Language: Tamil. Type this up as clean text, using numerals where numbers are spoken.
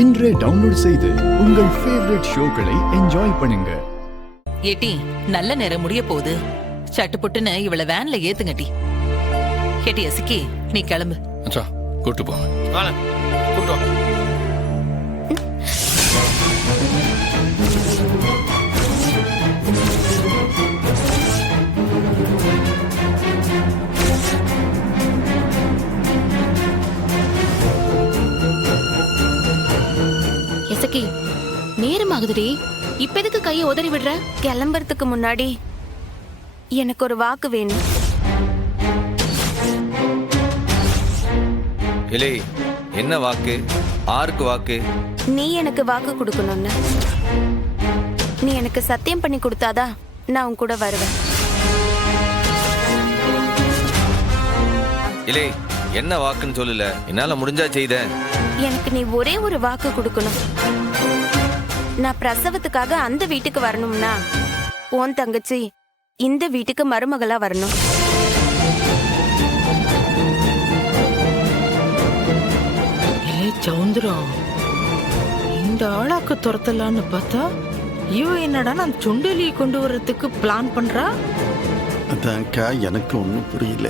இன்றே டவுன்லோட் செய்து உங்கள் ஃபேவரட் ஷோக்களை என்ஜாய் பண்ணுங்க. ஏட்டி நல்ல நேரம் முடிய போகுது. சட்டுப்புட்டுன்னு இவளை வேன்ல ஏத்துங்கட்டி. ஏட்டி அசிக்கி நீ கிளம்பு. அச்சா கூட்டு போங்க. கூட்டு வா. எசக்கி நேரம் ஆகுதுடி, இப்ப எதுக்கு கைய உதறி விடுற? கிளம்புறதுக்கு முன்னாடி எனக்கு ஒரு வாக்கு வேணும். இலே, என்ன வாக்கு? ஆருக்கு வாக்கு? நீ எனக்கு வாக்கு கொடுக்கணும்னு. நீ எனக்கு சத்தியம் பண்ணி கொடுத்தாதான் நான் உன் கூட வருவேன். இலே, என்ன வாக்குன்னு சொல்லல. என்னால முடிஞ்சா செய்த. எனக்கு நீ ஒரே ஒரு வாக்கு கொடுக்கணும். நான் பிரசவத்துக்காக அந்த வீட்டுக்கு வரணும்னா உன் தங்கச்சி இந்த வீட்டுக்கு மருமகளா வரணும். சவுந்தரம், இந்த ஆளாக்கு துரத்தலான்னு பார்த்தா இவ என்னடா நான் சுண்டலியை கொண்டு வர்றதுக்கு பிளான் பண்றா. அதான்க்கா எனக்கு ஒன்றும் புரியல.